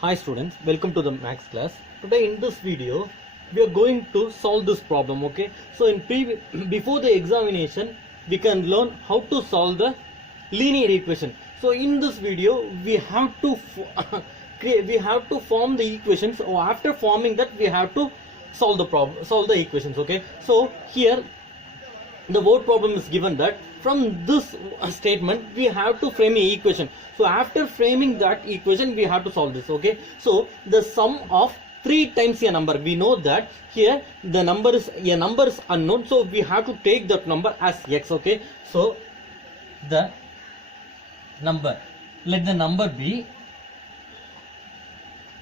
Hi students, welcome to the max class. Today in this video we are going to solve this problem. Okay, so before the examination we can learn how to solve the linear equation. So in this video we have to form the equations, or after forming that we have to solve the equations. Okay, so here the word problem is given that from this statement we have to frame a equation. So after framing that equation we have to solve this. Okay, so the sum of 3 times a number, we know that here the number is unknown, so we have to take that number as x. Okay, so the number, let the number be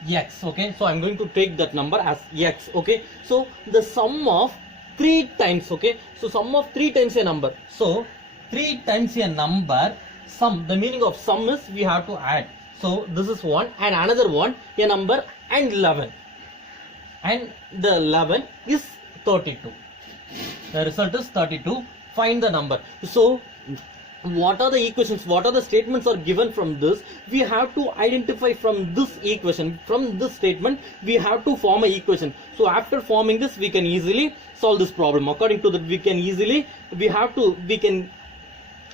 x. Okay, so I'm going to take that number as x. Okay, so the sum of 3 times. Okay, so sum of 3 times a number, so 3 times a number, sum, the meaning of sum is we have to add. So this is one and another one, a number, and 11, and the 11 is 32. The result is 32. Find the number. So what are the equations, what are the statements are given from this? We have to identify from this equation, from this statement we have to form an equation. So after forming this we can easily solve this problem. According to that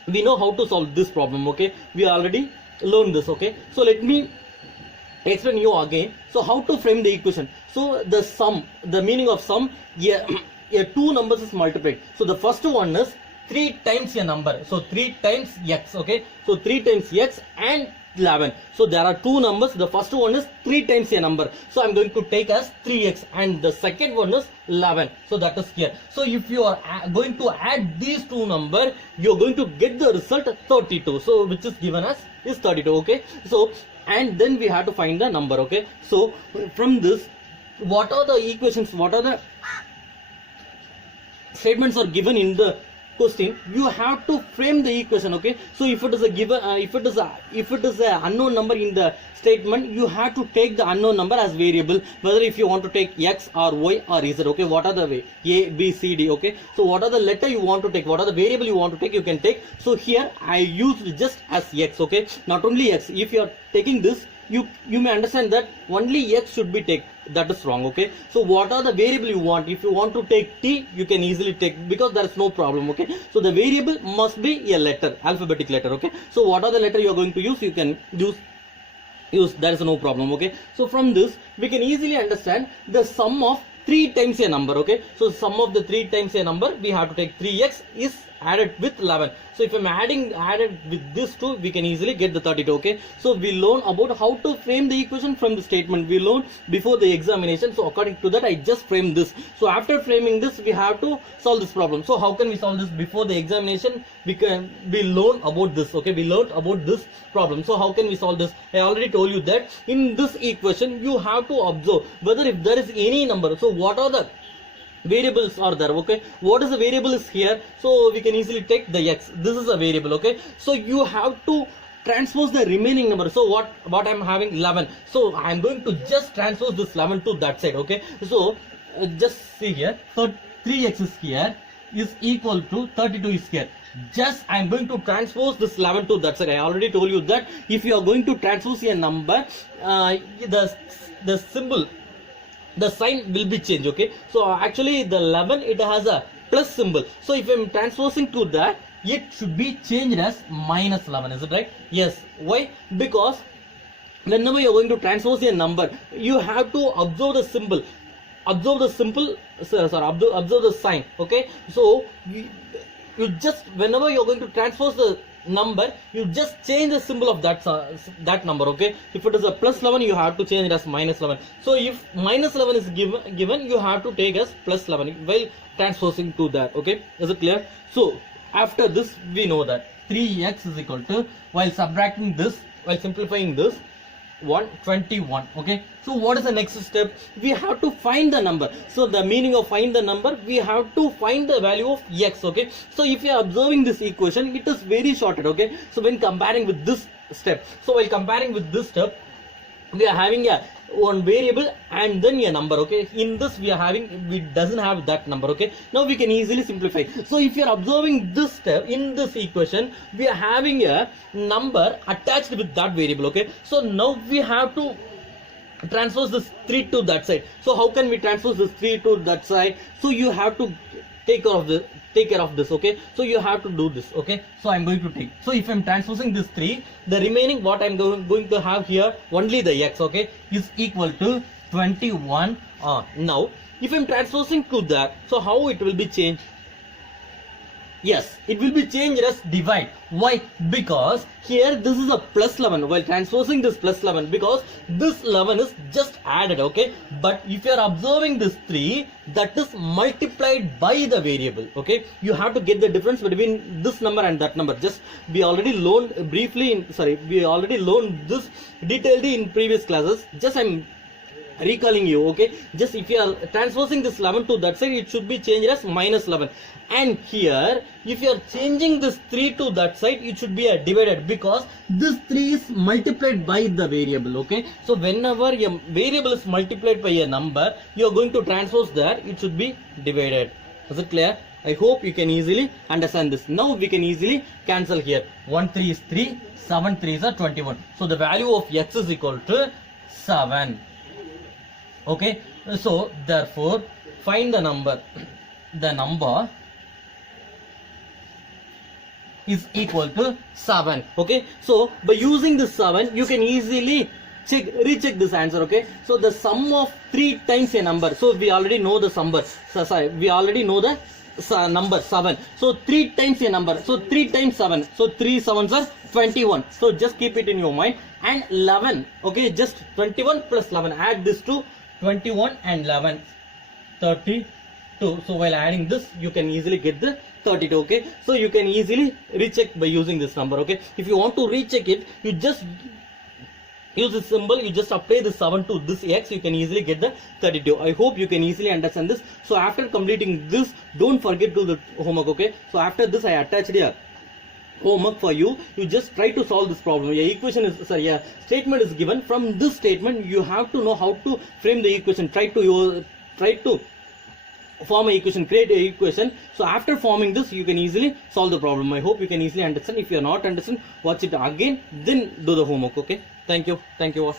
we know how to solve this problem. Okay, we already learned this. Okay, so let me explain you again. So how to frame the equation? So the sum, the meaning of sum, two numbers is multiplied. So the first one is 3 times a number, so 3 times x. Okay, so 3 times x and 11. So there are two numbers. The first one is 3 times a number, so I'm going to take as 3x, and the second one is 11. So that is here. So if you are going to add these two numbers, you're going to get the result 32. So which is given as is 32. Okay, so and then we have to find the number. Okay, so from this, what are the equations, what are the statements are given in the question, you have to frame the equation. Okay, so if it is a given if it is a unknown number in the statement, you have to take the unknown number as variable, whether if you want to take x or y or z. Okay, what are the way, a, b, c, d. Okay, so what are the letter you want to take, what are the variable you want to take, you can take. So here I used just as x. Okay, not only x. If you are taking this, you may understand that only x should be taken. That is wrong. Okay, so what are the variable you want? If you want to take t, you can easily take, because there is no problem. Okay, so the variable must be a letter, alphabetic letter. Okay, so what are the letter you are going to use, you can use, there is no problem. Okay, so from this we can easily understand the sum of 3 times a number. Okay, so sum of the 3 times a number, we have to take 3x is added with 11. So if I'm added with this two, we can easily get the 32. Okay, so we learn about how to frame the equation from the statement we learned before the examination. So according to that I just framed this. So after framing this we have to solve this problem. So how can we solve this before the examination? We learn about this. Okay, we learned about this problem. So how can we solve this? I already told you that in this equation you have to observe whether if there is any number. So what are the variables are there? Okay, what is the variable is here? So we can easily take the x. This is a variable. Okay, so you have to transpose the remaining number. So what I'm having 11, so I'm going to just transpose this 11 to that side. Okay, so just see here, so 3x is here is equal to 32 is here. Just I'm going to transpose this 11 to that side. I already told you that if you are going to transpose a number, the symbol, the sign will be changed. Okay, so actually the 11, it has a plus symbol. So if I'm transposing to that, it should be changed as minus 11. Is it right? Yes. Why? Because whenever you're going to transpose a number, you have to observe the symbol, observe the sign. Okay, so you just, whenever you're going to transpose the number, you just change the symbol of that number. Okay, if it is a plus 11, you have to change it as minus 11. So if minus 11 is given, you have to take as plus 11 while transposing to that. Okay, is it clear? So after this we know that 3x is equal to, while subtracting this, while simplifying this, 121. Okay, so what is the next step? We have to find the number. So the meaning of find the number, we have to find the value of x. Okay, so if you are observing this equation, it is very shorted. Okay, so when comparing with this step, so while comparing with this step, we are having a one variable and then a number. Okay, in this we doesn't have that number. Okay, now we can easily simplify. So if you are observing this step in this equation, we are having a number attached with that variable. Okay, so now we have to transpose this 3 to that side. So how can we transpose this 3 to that side? So you have to take care of this, okay? So you have to do this, okay? So I'm going to take, so if I'm transposing this 3, the remaining what I'm going to have here, only the x, okay, is equal to 21. Now if I'm transposing to that, so how it will be changed? Yes, it will be changed as divide. Why? Because here this is a plus 11 while transposing this plus 11, because this 11 is just added, okay? But if you are observing this 3, that is multiplied by the variable, okay? You have to get the difference between this number and that number. Just we already learned briefly we already learned this detailed in previous classes. Just I'm recalling you, okay? Just if you are transposing this 11 to that side, it should be changed as minus 11. And here if you are changing this 3 to that side, it should be divided, because this 3 is multiplied by the variable, okay? So whenever a variable is multiplied by a number, you are going to transpose there, it should be divided. Is it clear? I hope you can easily understand this. Now we can easily cancel here. 1 3 is 3, 7 3s are 21. So the value of x is equal to 7. Okay, so therefore find the number. The number is equal to 7. Okay, so by using this 7, you can easily recheck this answer. Okay, so the sum of 3 times a number, so we already know the number, we already know the number 7. So 3 times a number, so 3 times 7, so 3 7s are 21. So just keep it in your mind. And 11, okay, just 21 plus 11, add this to 21 and 11, 32. So while adding this, you can easily get the 32. Okay, so you can easily recheck by using this number. Okay, if you want to recheck it, you just use this symbol, you just apply the 7 to this x, you can easily get the 32. I hope you can easily understand this. So after completing this, don't forget to do the homework. Okay, so after this, I attached here homework for you. You just try to solve this problem. Your equation is, sorry, a statement is given. From this statement, you have to know how to frame the equation. Try to form an equation, create an equation. So after forming this, you can easily solve the problem. I hope you can easily understand. If you are not understand, watch it again, then do the homework. Okay, thank you all.